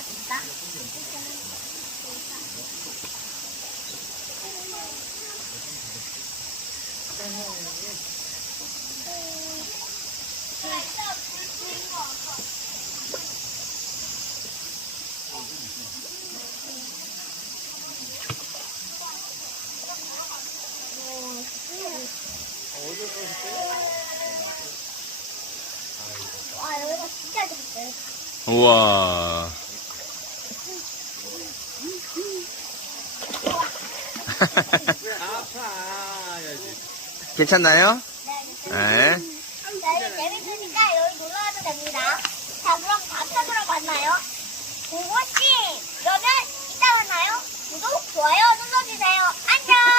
같습니다. 와, 여기가 진짜 재밌어요. 우와. 괜찮나요? 네. 네. 네, 재밌으니까 여기 놀러와도 됩니다. 자, 그럼 다음 편으로 만나요. 공고씨, 그러면 이따 만나요. 구독, 좋아요 눌러주세요. 안녕!